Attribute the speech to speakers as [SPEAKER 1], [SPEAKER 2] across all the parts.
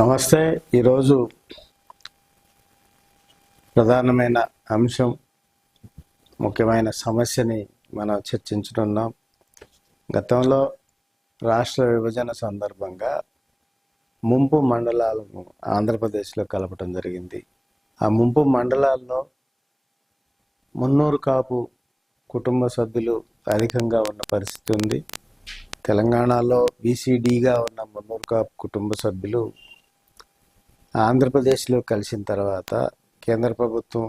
[SPEAKER 1] నమస్తే. ఈరోజు ప్రధానమైన అంశం ముఖ్యమైన సమస్యని మనం చర్చించుకున్నాం గతంలో రాష్ట్ర విభజన సందర్భంగా ముంపు మండలాలను ఆంధ్రప్రదేశ్లో కలపడం జరిగింది. ఆ ముంపు మండలాల్లో మున్నూరు కాపు కుటుంబ సభ్యులు అధికంగా ఉన్న పరిస్థితి ఉంది. తెలంగాణలో బీసీడీగా ఉన్న మున్నూరు కాపు కుటుంబ సభ్యులు ఆంధ్రప్రదేశ్లో కలిసిన తర్వాత కేంద్ర ప్రభుత్వం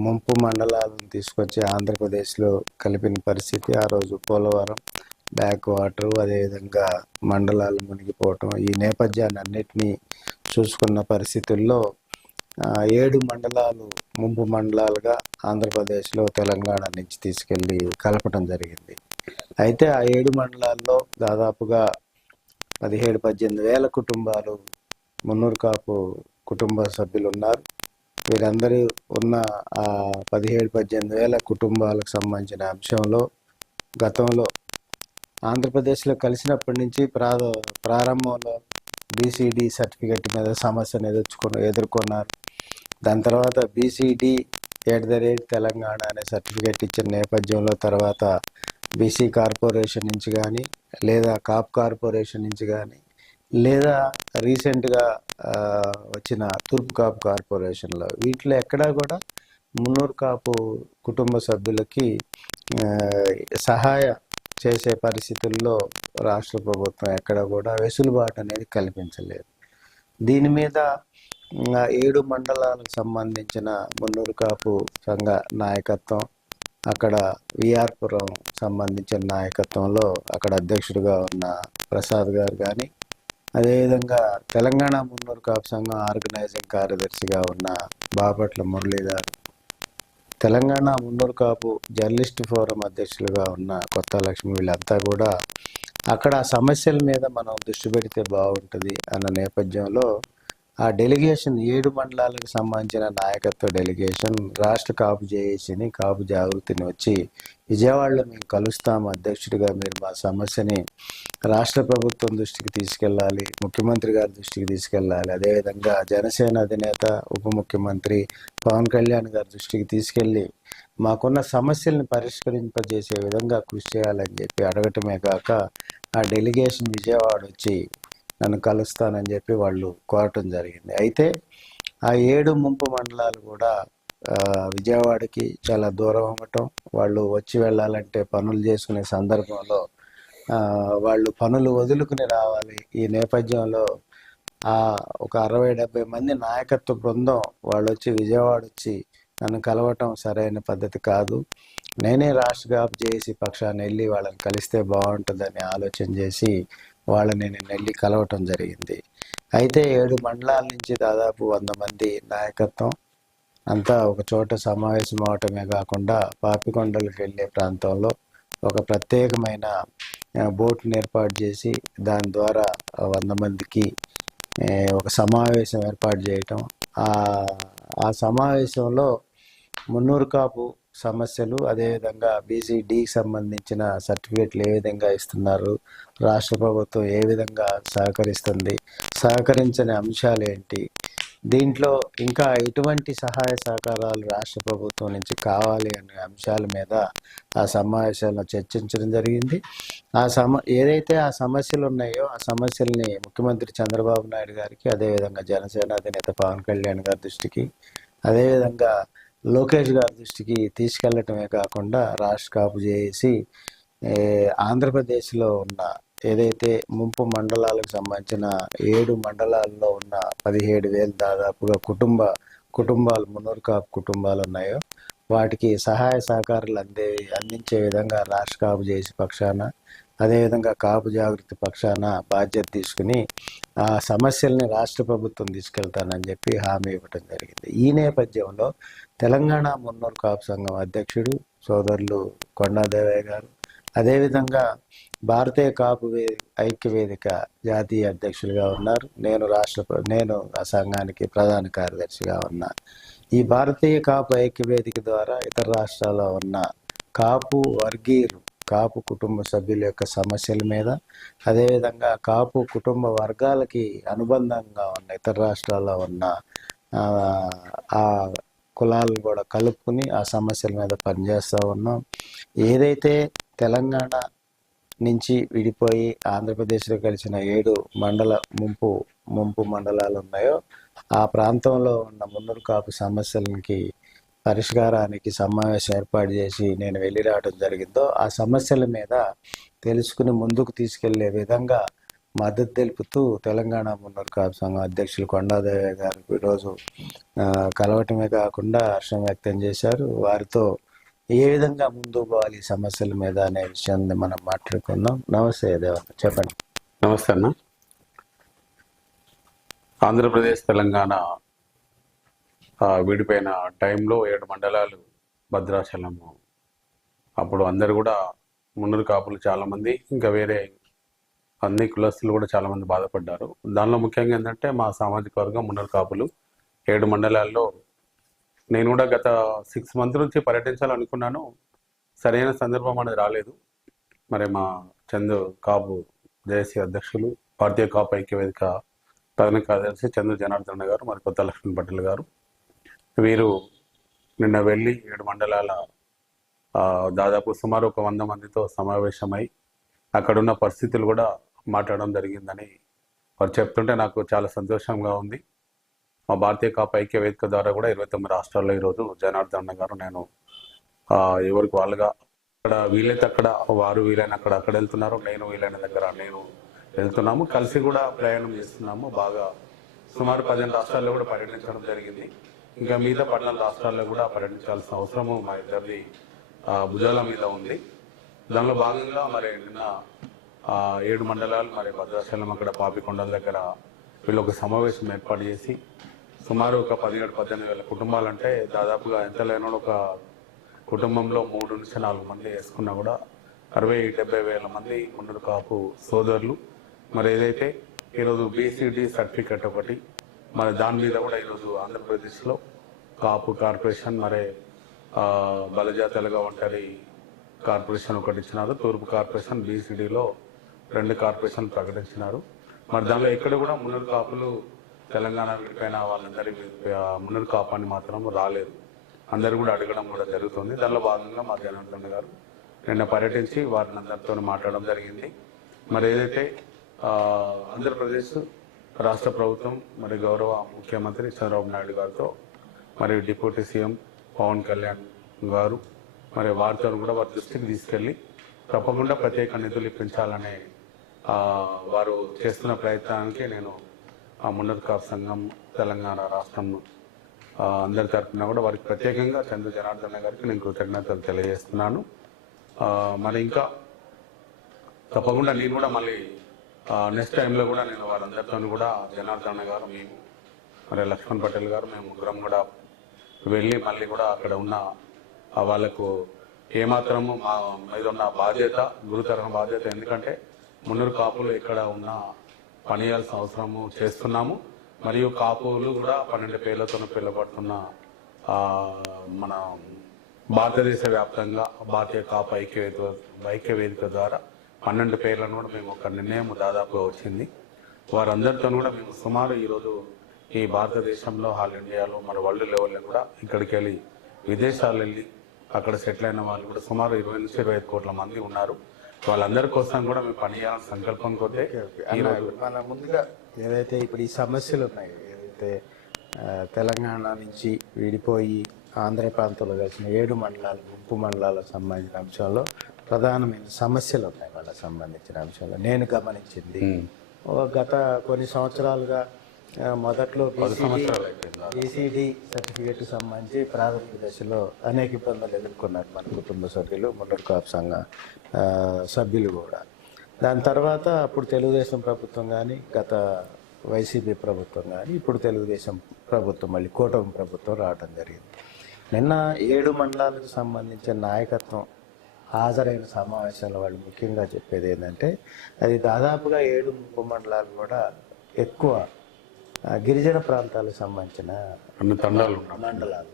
[SPEAKER 1] ముంపు మండలాలను తీసుకొచ్చి ఆంధ్రప్రదేశ్లో కలిపిన పరిస్థితి ఆ రోజు పోలవరం బ్యాక్ వాటర్ అదేవిధంగా మండలాలు మునిగిపోవటం ఈ నేపథ్యాన్ని అన్నిటినీ చూసుకున్న పరిస్థితుల్లో ఏడు మండలాలు ముంపు మండలాలుగా ఆంధ్రప్రదేశ్లో తెలంగాణ నుంచి తీసుకెళ్ళి కలపటం జరిగింది. అయితే ఆ ఏడు మండలాల్లో దాదాపుగా పదిహేడు పద్దెనిమిది వేల కుటుంబాలు మున్నూరు కాపు కుటుంబ సభ్యులు ఉన్నారు వీరందరూ ఉన్న ఆ పదిహేడు పద్దెనిమిది వేల కుటుంబాలకు సంబంధించిన అంశంలో గతంలో ఆంధ్రప్రదేశ్లో కలిసినప్పటి నుంచి ప్రా ప్రారంభంలో బీసీడీ సర్టిఫికెట్ మీద సమస్యను ఎదుర్కొని ఎదుర్కొన్నారు. దాని తర్వాత BCD at the rate Telangana అనే సర్టిఫికెట్ ఇచ్చిన నేపథ్యంలో తర్వాత బీసీ కార్పొరేషన్ నుంచి కానీ లేదా కాప్ కార్పొరేషన్ నుంచి కానీ లేదా రీసెంట్గా వచ్చిన తూర్పు కాపు కార్పొరేషన్లో వీటిలో ఎక్కడా కూడా మున్నూరు కాపు కుటుంబ సభ్యులకి సహాయ చేసే పరిస్థితుల్లో రాష్ట్ర ప్రభుత్వం ఎక్కడ కూడా వెసులుబాటు అనేది కల్పించలేదు. దీని మీద ఏడు మండలాలకు సంబంధించిన మున్నూరు కాపు సంఘ నాయకత్వం అక్కడ విఆర్పురం సంబంధించిన నాయకత్వంలో అక్కడ అధ్యక్షుడిగా ఉన్న ప్రసాద్ గారు కానీ అదేవిధంగా తెలంగాణ మున్నూరు కాపు సంఘం ఆర్గనైజింగ్ కార్యదర్శిగా ఉన్న బాపట్ల మురళీధర్ తెలంగాణ మున్నూరు కాపు జర్నలిస్ట్ ఫోరం అధ్యక్షులుగా ఉన్న కొత్త లక్ష్మి వీళ్ళంతా కూడా అక్కడ సమస్యల మీద మనం దృష్టి పెడితే బాగుంటుంది అన్న నేపథ్యంలో ఆ డెలిగేషన్ ఏడు మండలాలకు సంబంధించిన నాయకత్వ డెలిగేషన్ రాష్ట్ర కాపు జేఏసీని కాపు జాగృతిని వచ్చి విజయవాడలో మేము కలుస్తాము అధ్యక్షుడిగా మీరు మా సమస్యని రాష్ట్ర ప్రభుత్వం దృష్టికి తీసుకెళ్ళాలి ముఖ్యమంత్రి గారి దృష్టికి తీసుకెళ్ళాలి. అదేవిధంగా జనసేన అధినేత ఉప ముఖ్యమంత్రి పవన్ కళ్యాణ్ గారి దృష్టికి తీసుకెళ్ళి మాకున్న సమస్యల్ని పరిష్కరింపజేసే విధంగా కృషి చేయాలని చెప్పి అడగటమే కాక ఆ డెలిగేషన్ విజయవాడ వచ్చి నన్ను కలుస్తానని చెప్పి వాళ్ళు కోరటం జరిగింది. అయితే ఆ ఏడు ముంపు మండలాలు కూడా విజయవాడకి చాలా దూరం అవ్వటం వాళ్ళు వచ్చి వెళ్ళాలంటే పనులు చేసుకునే సందర్భంలో వాళ్ళు పనులు వదులుకుని రావాలి. ఈ నేపథ్యంలో ఆ ఒక అరవై డెబ్బై మంది నాయకత్వ బృందం వాళ్ళు వచ్చి విజయవాడ వచ్చి నన్ను కలవటం సరైన పద్ధతి కాదు. నేనే రాష్ట్ర గాప్ చేసి పక్షాన్ని వెళ్ళి వాళ్ళని కలిస్తే బాగుంటుందని ఆలోచన చేసి వాళ్ళని నేను వెళ్ళి కలవటం జరిగింది. అయితే ఏడు మండలాల నుంచి దాదాపు వంద మంది నాయకత్వం అంతా ఒక చోట సమావేశం అవటమే కాకుండా పాపికొండలకు వెళ్ళే ప్రాంతంలో ఒక ప్రత్యేకమైన బోట్ని ఏర్పాటు చేసి దాని ద్వారా వంద మందికి ఒక సమావేశం ఏర్పాటు చేయటం. ఆ సమావేశంలో మున్నూరు కాపు సమస్యలు అదేవిధంగా బీసీడీకి సంబంధించిన సర్టిఫికేట్లు ఏ విధంగా ఇస్తున్నారు రాష్ట్ర ప్రభుత్వం ఏ విధంగా సహకరిస్తుంది సహకరించని అంశాలు ఏంటి? దీంట్లో ఇంకా ఎటువంటి సహాయ సహకారాలు రాష్ట్ర ప్రభుత్వం నుంచి కావాలి అనే అంశాల మీద ఆ సమావేశంలో చర్చించడం జరిగింది. ఆ సమ ఏదైతే ఆ సమస్యలు ఉన్నాయో ఆ సమస్యల్ని ముఖ్యమంత్రి చంద్రబాబు నాయుడు గారికి అదేవిధంగా జనసేన అధినేత పవన్ కళ్యాణ్ గారి దృష్టికి అదేవిధంగా లోకేష్ గారి దృష్టికి తీసుకెళ్ళటమే కాకుండా రాష్ట్ర కాపు చేసి ఆంధ్రప్రదేశ్లో ఉన్న ఏదైతే ముంపు మండలాలకు సంబంధించిన ఏడు మండలాల్లో ఉన్న పదిహేడు వేలు దాదాపుగా కుటుంబ కుటుంబాలు మున్నూరు కాపు కుటుంబాలు ఉన్నాయో వాటికి సహాయ సహకారాలు అందే అందించే విధంగా రాష్ట్ర కాపు చేసి పక్షాన అదేవిధంగా కాపు జాగృతి పక్షాన బాధ్యత తీసుకుని ఆ సమస్యల్ని రాష్ట్ర ప్రభుత్వం తీసుకెళ్తానని చెప్పి హామీ ఇవ్వటం జరిగింది. ఈ నేపథ్యంలో తెలంగాణ మున్నూరు కాపు సంఘం అధ్యక్షుడు సోదరులు కొండాదేవయ్య గారు అదేవిధంగా భారతీయ కాపు వే- ఐక్య వేదిక జాతీయ అధ్యక్షులుగా ఉన్నారు. నేను రాష్ట్ర నేను ఆ సంఘానికి ప్రధాన కార్యదర్శిగా ఉన్నా. ఈ భారతీయ కాపు ఐక్య వేదిక ద్వారా ఇతర రాష్ట్రాల్లో ఉన్న కాపు వర్గీయులు కాపు కుటుంబ సభ్యుల యొక్క సమస్యల మీద అదేవిధంగా కాపు కుటుంబ వర్గాలకి అనుబంధంగా ఉన్న ఇతర రాష్ట్రాల్లో ఉన్న ఆ, కులాలను కూడా కలుపుకుని ఆ సమస్యల మీద పనిచేస్తూ ఉన్నాం. ఏదైతే తెలంగాణ నుంచి విడిపోయి ఆంధ్రప్రదేశ్లో కలిసిన ఏడు మండల ముంపు ముంపు మండలాలు ఉన్నాయో ఆ ప్రాంతంలో ఉన్న మున్నూరు కాపు సమస్యలకి పరిష్కారానికి సమావేశం ఏర్పాటు చేసి నేను వెళ్ళి రావడం జరిగిందో ఆ సమస్యల మీద తెలుసుకుని ముందుకు తీసుకెళ్ళే విధంగా మద్దతు తెలుపుతూ తెలంగాణ మున్నూరు కాపు సంఘం అధ్యక్షులు కొండాదేవి గారు ఈరోజు కలవటమే కాకుండా హర్షం వ్యక్తం చేశారు. వారితో ఏ విధంగా ముందుకు పోవాలి ఈ సమస్యల మీద అనే విషయాన్ని మనం మాట్లాడుకుందాం. నమస్తే దేవన్న చెప్పండి.
[SPEAKER 2] నమస్తే అన్న. ఆంధ్రప్రదేశ్ తెలంగాణ విడిపోయిన టైంలో ఏడు మండలాలు భద్రాచలము. అప్పుడు అందరు కూడా మున్నూరు కాపులు చాలామంది ఇంకా వేరే అన్ని కులస్తులు కూడా చాలామంది బాధపడ్డారు. దానిలో ముఖ్యంగా ఏంటంటే మా సామాజిక వర్గం మున్నూరు కాపులు. ఏడు మండలాల్లో నేను కూడా గత సిక్స్ మంత్ నుంచి పర్యటించాలనుకున్నాను. సరైన సందర్భం అనేది రాలేదు. మరి మా చందు కాపు దేశీయ అధ్యక్షులు భారతీయ కాపు ఐక్యవేదిక ప్రధాన కార్యదర్శి చంద్ర జనార్దన్ గారు మరి కొత్త లక్ష్మణ్ పటేల్ గారు వీరు నిన్న వెళ్ళి ఏడు మండలాల దాదాపు సుమారు ఒక వంద మందితో సమావేశమై అక్కడున్న పరిస్థితులు కూడా మాట్లాడడం జరిగిందని వారు చెప్తుంటే నాకు చాలా సంతోషంగా ఉంది. మా భారతీయ కాపు ఐక్య వేదిక ద్వారా కూడా ఇరవై తొమ్మిది రాష్ట్రాల్లో ఈరోజు జనార్దన్ గారు నేను ఎవరికి వాళ్ళుగా అక్కడ వీలైతే అక్కడ వారు వీలైన అక్కడ అక్కడ వెళ్తున్నారు. నేను వీలైన దగ్గర నేను వెళ్తున్నాము. కలిసి కూడా ప్రయాణం చేస్తున్నాము. బాగా సుమారు పదిహేను రాష్ట్రాల్లో కూడా పర్యటించడం జరిగింది. ఇంకా మిగతా పట్టణ రాష్ట్రాల్లో కూడా పర్యటించాల్సిన అవసరము మా ఇద్దరిది భుజాల మీద ఉంది. దానిలో భాగంగా మరి నిన్న ఏడు మండలాలు మరి భద్రాచలం అక్కడ పాపికొండల దగ్గర వీళ్ళు ఒక సమావేశం ఏర్పాటు చేసి సుమారు ఒక పదిహేడు పద్దెనిమిది వేల కుటుంబాలు అంటే దాదాపుగా ఎంత లేనో ఒక కుటుంబంలో మూడు నుంచి నాలుగు మంది వేసుకున్నా కూడా అరవై డెబ్బై వేల మంది ముందు కాపు సోదరులు. మరి ఏదైతే ఈరోజు బీసీడీ సర్టిఫికెట్ ఒకటి మరి దాని మీద కూడా ఈరోజు ఆంధ్రప్రదేశ్లో కాపు కార్పొరేషన్ మరి ఆ, బలజాతలుగా ఒంటరి కార్పొరేషన్ ఒకటి ఇచ్చినారు. తూర్పు కార్పొరేషన్ బీసీడీలో రెండు కార్పొరేషన్ ప్రకటించినారు. మరి దానిలో ఎక్కడ కూడా మున్నూరు కాపులు తెలంగాణ విడిపోయిన వాళ్ళందరి ఆ, కాపాన్ని మాత్రం రాలేదు. అందరు కూడా అడగడం కూడా జరుగుతుంది. దానిలో భాగంగా మా జనార్దన్ గారు నిన్న పర్యటించి వారిని అందరితో మాట్లాడడం జరిగింది. మరి ఏదైతే ఆంధ్రప్రదేశ్ రాష్ట్ర ప్రభుత్వం మరి గౌరవ ముఖ్యమంత్రి చంద్రబాబు నాయుడు గారితో మరి డిప్యూటీ సీఎం పవన్ కళ్యాణ్ గారు మరి వారితో కూడా వారి దృష్టికి తీసుకెళ్ళి తప్పకుండా ప్రత్యేక నిధులు ఇప్పించాలనే వారు చేస్తున్న ప్రయత్నానికి నేను ఆ మున్నర్ సంఘం తెలంగాణ రాష్ట్రం అందరి తరఫున కూడా వారికి ప్రత్యేకంగా చంద్ర జనార్దన్ గారికి నేను కృతజ్ఞతలు తెలియజేస్తున్నాను. మరి ఇంకా తప్పకుండా నేను కూడా మళ్ళీ నెక్స్ట్ టైంలో కూడా నేను వారందరితో కూడా జనార్దన్ గారు మేము మరి లక్ష్మణ్ పటేల్ గారు మేము ముగ్గురం కూడా వెళ్ళి మళ్ళీ కూడా అక్కడ ఉన్న వాళ్ళకు ఏమాత్రము మా మీద ఉన్న బాధ్యత గురుతరమైన బాధ్యత ఎందుకంటే మున్నూరు కాపులు ఇక్కడ ఉన్న పని చేయాల్సిన అవసరము చేస్తున్నాము. మరియు కాపులు కూడా పన్నెండు పేర్లతో పిలువబడుతున్న మన భారతదేశ వ్యాప్తంగా భారతీయ కాపు ఐక్యవేదిక ఐక్యవేదిక వేదిక ద్వారా పన్నెండు పేర్లను కూడా మేము ఒక నిర్ణయం దాదాపుగా వచ్చింది. వారందరితో కూడా మేము సుమారు ఈరోజు ఈ భారతదేశంలో ఆల్ ఇండియాలో మన వరల్డ్ లెవెల్లో కూడా ఇక్కడికి వెళ్ళి విదేశాలు వెళ్ళి అక్కడ సెటిల్ అయిన వాళ్ళు కూడా సుమారు ఇరవై నుంచి ఇరవై ఐదు కోట్ల మంది ఉన్నారు. వాళ్ళందరి కోసం కూడా మేము పని చేయాలని సంకల్పం కొద్దే
[SPEAKER 1] మన ముందుగా ఏదైతే ఇప్పుడు ఈ సమస్యలు ఉన్నాయి ఏదైతే తెలంగాణ నుంచి విడిపోయి ఆంధ్ర ప్రాంతంలో కలిసిన ఏడు మండలాలు ముప్పు మండలాలకు సంబంధించిన అంశంలో ప్రధానమైన సమస్యలు ఉన్నాయి వాళ్ళకి సంబంధించిన అంశంలో. నేను గమనించింది గత కొన్ని సంవత్సరాలుగా మొదట్లో ఈసీడీ సర్టిఫికేట్ సంబంధించి ప్రాథమిక దశలో అనేక ఇబ్బందులు ఎదుర్కొన్నారు మన కుటుంబ సభ్యులు మున్నూరు కాపు సంఘ సభ్యులు కూడా. దాని తర్వాత అప్పుడు తెలుగుదేశం ప్రభుత్వం కానీ గత వైసీపీ ప్రభుత్వం కానీ ఇప్పుడు తెలుగుదేశం ప్రభుత్వం మళ్ళీ కూటమి ప్రభుత్వం రావడం జరిగింది. నిన్న ఏడు మండలాలకు సంబంధించిన నాయకత్వం హాజరైన సమావేశంలో వాళ్ళు ముఖ్యంగా చెప్పేది ఏంటంటే అది దాదాపుగా ఏడు ముప్పు మండలాలు కూడా ఎక్కువ ఆ, గిరిజన ప్రాంతాలకు సంబంధించిన
[SPEAKER 2] అన్ని తండాలు ఉన్నాయి.
[SPEAKER 1] మండలాలు.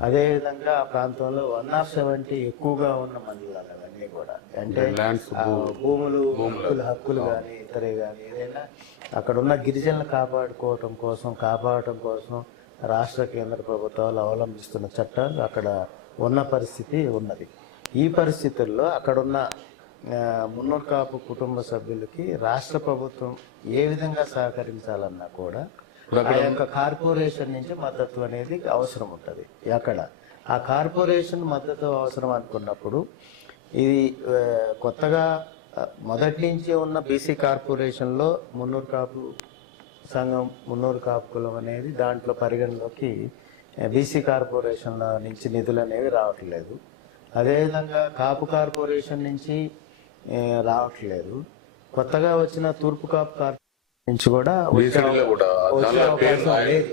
[SPEAKER 1] అదేవిధంగా ఆ ప్రాంతంలో వన్ ఆఫ్ సెవెంటీ ఎక్కువగా ఉన్న మండలాలు అవన్నీ కూడా. అంటే భూములు హక్కులు హక్కులు కానీ ఇతరే కానీ ఏదైనా అక్కడ ఉన్న గిరిజనులు కాపాడుకోవటం కోసం కాపాడటం కోసం రాష్ట్ర కేంద్ర ప్రభుత్వాలు అవలంబిస్తున్న చట్టాలు అక్కడ ఉన్న పరిస్థితి ఉన్నది. ఈ పరిస్థితుల్లో అక్కడున్న మున్నూరు కాపు కుటుంబ సభ్యులకి రాష్ట్ర ప్రభుత్వం ఏ విధంగా సహకరించాలన్నా కూడా ఆ యొక్క కార్పొరేషన్ నుంచి మద్దతు అనేది అవసరం ఉంటుంది. అక్కడ ఆ కార్పొరేషన్ మద్దతు అవసరం అనుకున్నప్పుడు ఇది కొత్తగా మొదటి నుంచి ఉన్న బీసీ కార్పొరేషన్లో మున్నూరు కాపు సంఘం మున్నూరు కాపు కులం అనేది దాంట్లో పరిగణలోకి బీసీ కార్పొరేషన్ల నుంచి నిధులు అనేవి రావట్లేదు. అదేవిధంగా కాపు కార్పొరేషన్ నుంచి రావట్లేదు. కొత్తగా వచ్చిన తూర్పు కాపు కార్పొరేషన్ నుంచి కూడా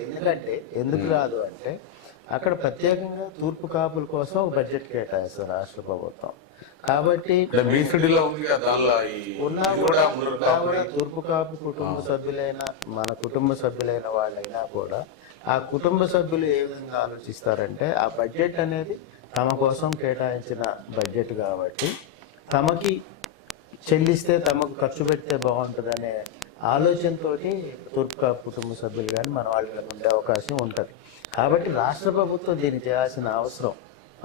[SPEAKER 1] ఎందుకంటే ఎందుకు రాదు అంటే అక్కడ ప్రత్యేకంగా తూర్పు కాపుల కోసం ఒక బడ్జెట్ కేటాయిస్తారు రాష్ట్ర ప్రభుత్వం. కాబట్టి తూర్పు కాపు కుటుంబ సభ్యులైన మన కుటుంబ సభ్యులైన వాళ్ళైనా కూడా ఆ కుటుంబ సభ్యులు ఏ విధంగా ఆలోచిస్తారంటే ఆ బడ్జెట్ అనేది తమ కోసం కేటాయించిన బడ్జెట్ కాబట్టి తమకి చెల్లిస్తే తమకు ఖర్చు పెడితే బాగుంటుందనే ఆలోచనతోటి తూర్పు కుటుంబ సభ్యులు కానీ మన వాళ్ళకి ఉండే అవకాశం ఉంటుంది. కాబట్టి రాష్ట్ర ప్రభుత్వం దీన్ని చేయాల్సిన అవసరం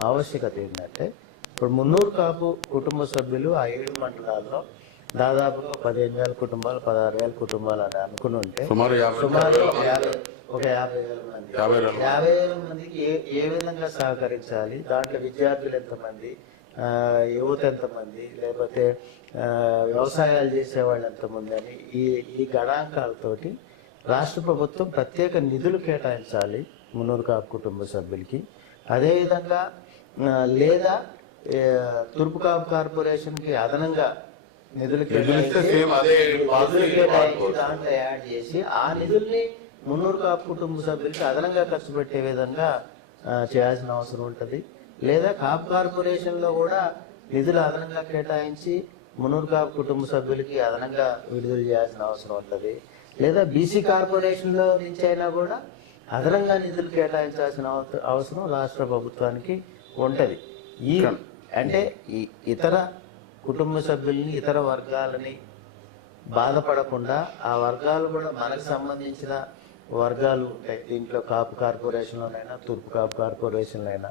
[SPEAKER 1] ఆవశ్యకత ఏంటంటే ఇప్పుడు మున్నూరు కాపు కుటుంబ సభ్యులు ఆ ఏడు మండలాల్లో దాదాపుగా పదిహేను వేల కుటుంబాలు పదహారు వేల కుటుంబాలు అని అనుకుని ఉంటే
[SPEAKER 2] సుమారు యాభై
[SPEAKER 1] ఒక యాభై వేల మంది.
[SPEAKER 2] యాభై వేల
[SPEAKER 1] మందికి ఏ ఏ విధంగా సహకరించాలి? దాంట్లో విద్యార్థులు ఎంతమంది? ఆ, యువత ఎంతమంది? లేకపోతే వ్యవసాయాలు చేసేవాళ్ళు ఎంతమంది అని ఈ ఈ గణాంకాలతోటి రాష్ట్ర ప్రభుత్వం ప్రత్యేక నిధులు కేటాయించాలి మున్నూరు కాపు కుటుంబ సభ్యులకి. అదేవిధంగా లేదా తూర్పు కాపు కార్పొరేషన్కి అదనంగా నిధులు కేటాయించి దాంట్లో యాడ్ చేసి ఆ నిధుల్ని మున్నూరు కాపు కుటుంబ సభ్యులకి అదనంగా ఖర్చు పెట్టే విధంగా చేయాల్సిన అవసరం ఉంటుంది. లేదా కాపు కార్పొరేషన్లో కూడా నిధులు అదనంగా కేటాయించి మున్నూరు కాపు కుటుంబ సభ్యులకి అదనంగా విడుదల చేయాల్సిన అవసరం ఉంటుంది. లేదా బీసీ కార్పొరేషన్లో నుంచి అయినా కూడా అదనంగా నిధులు కేటాయించాల్సిన అవసరం రాష్ట్ర ప్రభుత్వానికి ఉంటది. ఈ అంటే ఈ ఇతర కుటుంబ సభ్యుల్ని ఇతర వర్గాలని బాధపడకుండా ఆ వర్గాలు కూడా మనకు సంబంధించిన వర్గాలు ఉంటాయి. దీంట్లో కాపు కార్పొరేషన్లోనైనా తూర్పు కాపు కార్పొరేషన్లైనా.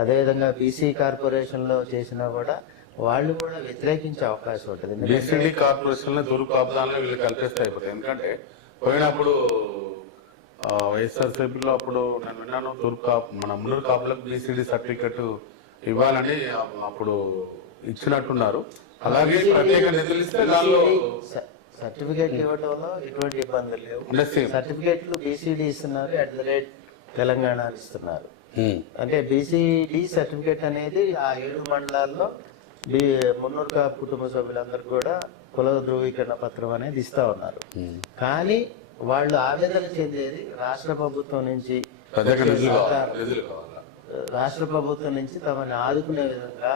[SPEAKER 1] అదేవిధంగా బీసీ కార్పొరేషన్లో చేసినా కూడా వాళ్ళు కూడా వ్యతిరేకించే అవకాశం ఉంటుంది.
[SPEAKER 2] బీసీడీ కార్పొరేషన్ తూర్పు కాపుదానిలో వీళ్ళు కలిపేస్తే అయిపోతుంది ఎందుకంటే పోయినప్పుడు వైఎస్ఆర్సీపీలో అప్పుడు నేను విన్నాను తూర్పు కాపు మన మున్నూరు కాపులకు బీసీడీ సర్టిఫికెట్ ఇవ్వాలని అప్పుడు ఇచ్చినట్టున్నారు. అలాగే ప్రత్యేక నిధులు ఇస్తే దానిలో
[SPEAKER 1] సర్టిఫికేట్ ఇవ్వడంలో ఎటువంటి ఇబ్బందులు లేవు. సర్టిఫికేట్లు బీసీడీ ఇస్తున్నారు అట్ ద రేట్ తెలంగాణ ఇస్తున్నారు. అంటే బీసీడీ సర్టిఫికేట్ అనేది ఆ ఏడు మండలాల్లో బి కుటుంబ సభ్యులందరికీ కూడా కుల ధృవీకరణ పత్రం అనేది ఇస్తా ఉన్నారు. కానీ వాళ్ళు ఆవేదన చెందేది రాష్ట్ర ప్రభుత్వం నుంచి రాష్ట్ర ప్రభుత్వం నుంచి తమని ఆదుకునే విధంగా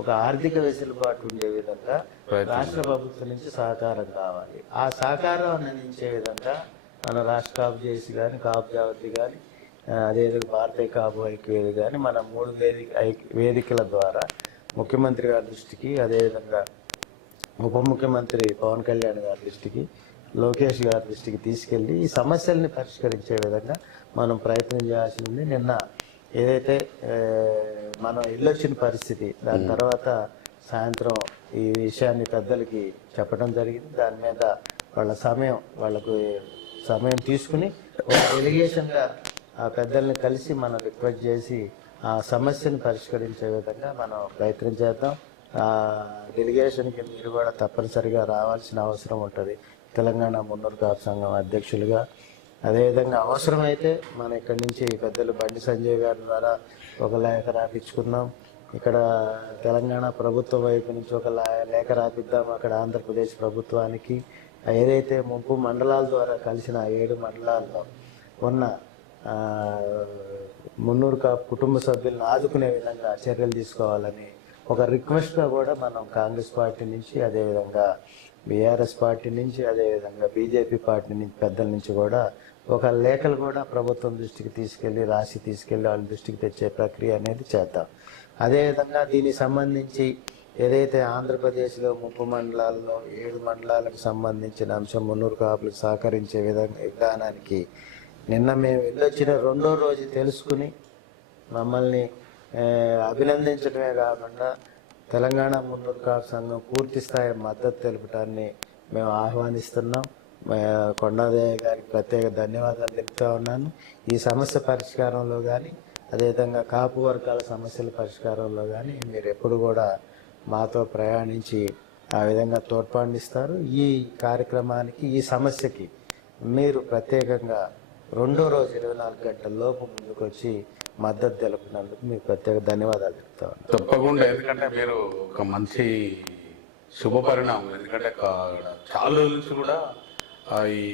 [SPEAKER 1] ఒక ఆర్థిక వెసులుబాటు ఉండే విధంగా రాష్ట్ర ప్రభుత్వం నుంచి సహకారం కావాలి. ఆ సహకారం అందించే విధంగా మన రాష్ట్ర కాపు చేసి కానీ కాపు జావతి కానీ అదేవిధంగా భారతీయ కాపు ఐక్యవేది కానీ మన మూడు వేదిక వేదికల ద్వారా ముఖ్యమంత్రి గారి దృష్టికి అదేవిధంగా ఉప ముఖ్యమంత్రి పవన్ కళ్యాణ్ గారి దృష్టికి లోకేష్ గారి దృష్టికి తీసుకెళ్ళి ఈ సమస్యల్ని పరిష్కరించే విధంగా మనం ప్రయత్నం చేయాల్సి ఉంది నిన్న ఏదైతే మనం ఇల్లు వచ్చిన పరిస్థితి దాని తర్వాత సాయంత్రం ఈ విషయాన్ని పెద్దలకి చెప్పడం జరిగింది. దాని మీద వాళ్ళ సమయం వాళ్ళకు సమయం తీసుకుని ఒక డెలిగేషన్గా ఆ పెద్దల్ని కలిసి మనం రిక్వెస్ట్ చేసి ఆ సమస్యను పరిష్కరించే విధంగా మనం ప్రయత్నం చేద్దాం. ఆ డెలిగేషన్కి మీరు కూడా తప్పనిసరిగా రావాల్సిన అవసరం ఉంటుంది. తెలంగాణ మున్నూరు కాపు సంఘం అధ్యక్షులుగా. అదేవిధంగా అవసరమైతే మన ఇక్కడి నుంచి పెద్దలు బండి సంజయ్ గారి ద్వారా ఒక లేఖ రాపించుకుందాం ఇక్కడ తెలంగాణ ప్రభుత్వం వైపు నుంచి ఒక లేఖ రాపిద్దాం అక్కడ ఆంధ్రప్రదేశ్ ప్రభుత్వానికి. ఏదైతే ముంపు మండలాల ద్వారా కలిసిన ఏడు మండలాల్లో ఉన్న మున్నూరు కుటుంబ సభ్యులను ఆదుకునే విధంగా చర్యలు తీసుకోవాలని ఒక రిక్వెస్ట్గా కూడా మనం కాంగ్రెస్ పార్టీ నుంచి అదేవిధంగా బీఆర్ఎస్ పార్టీ నుంచి అదేవిధంగా బీజేపీ పార్టీ నుంచి పెద్దల నుంచి కూడా ఒక లేఖలు కూడా ప్రభుత్వం దృష్టికి తీసుకెళ్ళి రాసి తీసుకెళ్ళి వాళ్ళ దృష్టికి తెచ్చే ప్రక్రియ అనేది చేద్దాం. అదేవిధంగా దీనికి సంబంధించి ఏదైతే ఆంధ్రప్రదేశ్లో ముప్పు మండలాల్లో ఏడు మండలాలకు సంబంధించిన అంశం మున్నూరు కాపులకు సహకరించే విధంగా విధానానికి నిన్న మేము వెళ్ళొచ్చిన రెండో రోజు తెలుసుకుని మమ్మల్ని అభినందించడమే కాకుండా తెలంగాణ మున్నూరు కాపు సంఘం పూర్తి స్థాయి మద్దతు తెలుపటాన్ని మేము ఆహ్వానిస్తున్నాం. కొండాదేవి గారికి ప్రత్యేక ధన్యవాదాలు తెలుపుతా ఉన్నాను. ఈ సమస్య పరిష్కారంలో కానీ అదేవిధంగా కాపు వర్గాల సమస్యల పరిష్కారంలో కానీ మీరు ఎప్పుడు కూడా మాతో ప్రయాణించి ఆ విధంగా తోడ్పాటునిస్తారు. ఈ కార్యక్రమానికి ఈ సమస్యకి మీరు ప్రత్యేకంగా రెండో రోజు ఇరవై నాలుగు గంటల లోపు ముందుకు వచ్చి మద్దతు తెలిపినందుకు మీకు ప్రత్యేక ధన్యవాదాలు చెప్తా
[SPEAKER 2] తప్పకుండా. ఎందుకంటే మీరు ఒక మంచి శుభ పరిణామం ఎందుకంటే చాలా నుంచి కూడా ఈ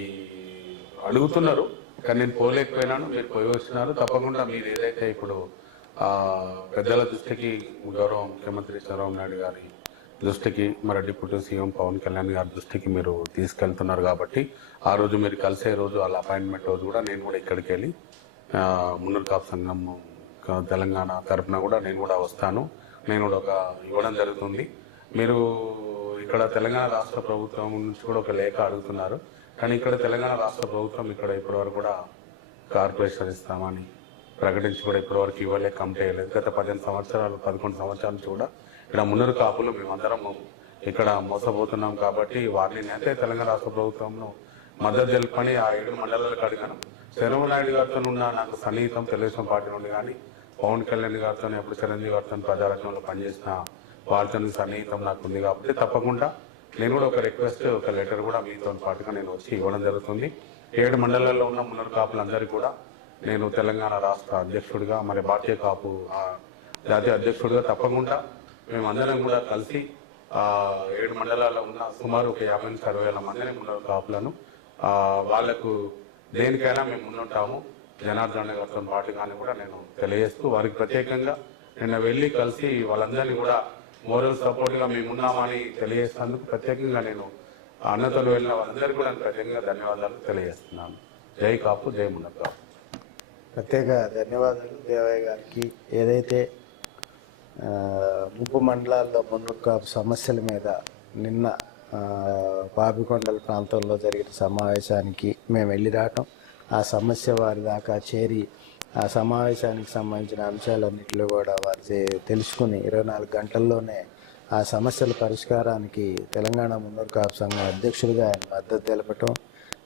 [SPEAKER 2] అడుగుతున్నారు. కానీ నేను పోలేకపోయినాను మీరు పోయి వచ్చినారు. తప్పకుండా మీరు ఏదైతే ఇప్పుడు పెద్దల దృష్టికి గౌరవ ముఖ్యమంత్రి చంద్రబాబు నాయుడు గారి దృష్టికి మరి డిప్యూటీ సీఎం పవన్ కళ్యాణ్ గారి దృష్టికి మీరు తీసుకెళ్తున్నారు కాబట్టి ఆ రోజు మీరు కలిసే రోజు వాళ్ళ అపాయింట్మెంట్ రోజు కూడా నేను కూడా ఇక్కడికి వెళ్ళి ఆ, మున్నూరు కాపు సంఘం తెలంగాణ తరఫున కూడా నేను కూడా వస్తాను. నేను కూడా ఒక ఇవ్వడం జరుగుతుంది. మీరు ఇక్కడ తెలంగాణ రాష్ట్ర ప్రభుత్వం నుంచి కూడా ఒక లేఖ అడుగుతున్నారు. కానీ ఇక్కడ తెలంగాణ రాష్ట్ర ప్రభుత్వం ఇక్కడ ఇప్పటివరకు కూడా కార్పొరేషన్ ఇస్తామని ప్రకటించి కూడా ఇప్పటివరకు ఇవ్వలే కమిటీ గత పదిహేను సంవత్సరాలు పదకొండు సంవత్సరాల నుంచి కూడా ఇక్కడ మున్నరు కాపులు మేమందరం ఇక్కడ మోసపోతున్నాం కాబట్టి వారిని అయితే తెలంగాణ రాష్ట్ర ప్రభుత్వంలో మద్దతు తెలుపని ఆ ఏడు మండలాలకు అడిగాను. చంద్రబాబు నాయుడు గారితో ఉన్న నాకు సన్నిహితం తెలుగుదేశం పార్టీ నుండి కానీ పవన్ కళ్యాణ్ గారితో ఎప్పుడు చిరంజీవి గారితో ప్రజారక్షణలో పనిచేసిన వారితో సన్నిహితం నాకు ఉంది కాబట్టి తప్పకుండా నేను కూడా ఒక రిక్వెస్ట్ ఒక లెటర్ కూడా మీతో పాటుగా నేను వచ్చి ఇవ్వడం జరుగుతుంది. ఏడు మండలాల్లో ఉన్న మున్నర కాపులందరికీ కూడా నేను తెలంగాణ రాష్ట్ర అధ్యక్షుడిగా మరి భారతీయ కాపు జాతీయ అధ్యక్షుడిగా తప్పకుండా మేమందరం కూడా కలిసి ఏడు మండలాల్లో ఉన్న సుమారు ఒక యాభై నుంచి అరవై వేల మందిని మున్నర కాపులను వాళ్ళకు దేనికైనా మేము ముందుంటాము. జనార్దన గారితో పాటుగానే కూడా నేను తెలియజేస్తూ వారికి ప్రత్యేకంగా నిన్న వెళ్ళి కలిసి వాళ్ళందరినీ కూడా మోరల్ సపోర్ట్గా మేమున్నామని మేము ఉన్నామని తెలియజేసినందుకు ప్రత్యేకంగా నేను అన్నతలు అన్నతో వెళ్ళిన వాళ్ళందరికీ కూడా ప్రత్యేకంగా ధన్యవాదాలు తెలియజేస్తున్నాను. జై కాపు జై మున్నర్ కాపు
[SPEAKER 1] ప్రత్యేక ధన్యవాదాలు దేవయ్య గారికి. ఏదైతే ముప్పు మండలాల్లో మున్నూరు కాపు సమస్యల మీద నిన్న పాపికొండల ప్రాంతంలో జరిగిన సమావేశానికి మేము వెళ్ళి రావటం ఆ సమస్య వారి దాకా చేరి ఆ సమావేశానికి సంబంధించిన అంశాలన్నింటిలో కూడా వారు తెలుసుకుని ఇరవై నాలుగు గంటల్లోనే ఆ సమస్యల పరిష్కారానికి తెలంగాణ మున్నూరు కాపు సంఘం అధ్యక్షుడిగా ఆయన మద్దతు తెలపటం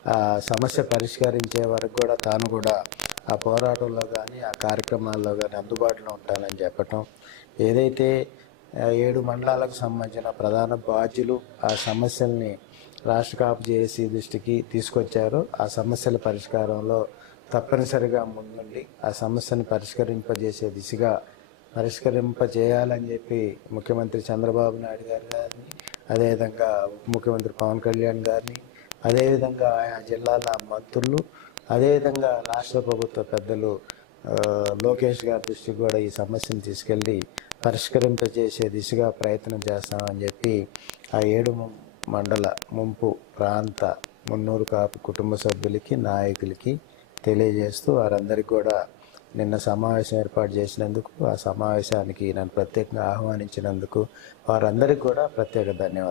[SPEAKER 1] ఆ సమస్య పరిష్కరించే వరకు కూడా తాను కూడా ఆ పోరాటంలో కానీ ఆ కార్యక్రమాల్లో కానీ అందుబాటులో ఉంటానని చెప్పటం. ఏదైతే ఏడు మండలాలకు సంబంధించిన ప్రధాన బాధ్యులు ఆ సమస్యల్ని రాష్ట్ర కాపు జేఏసీ దృష్టికి తీసుకొచ్చారో ఆ సమస్యల పరిష్కారంలో తప్పనిసరిగా ముందుండి ఆ సమస్యను పరిష్కరింపజేసే దిశగా పరిష్కరింపజేయాలని చెప్పి ముఖ్యమంత్రి చంద్రబాబు నాయుడు గారు గారిని అదేవిధంగా ఉప ముఖ్యమంత్రి పవన్ కళ్యాణ్ గారిని అదేవిధంగా ఆయా జిల్లాల మంత్రులు అదేవిధంగా రాష్ట్ర ప్రభుత్వ పెద్దలు లోకేష్ గారి దృష్టికి కూడా ఈ సమస్యను తీసుకెళ్ళి పరిష్కరింపజేసే దిశగా ప్రయత్నం చేస్తామని చెప్పి ఆ ఏడు మండల ముంపు ప్రాంత మున్నూరు కాపు కుటుంబ సభ్యులకి నాయకులకి తెలియజేస్తూ వారందరికీ కూడా నిన్న సమావేశం ఏర్పాటు చేసినందుకు ఆ సమావేశానికి నన్ను ప్రత్యేకంగా ఆహ్వానించినందుకు వారందరికీ కూడా ప్రత్యేక ధన్యవాదాలు.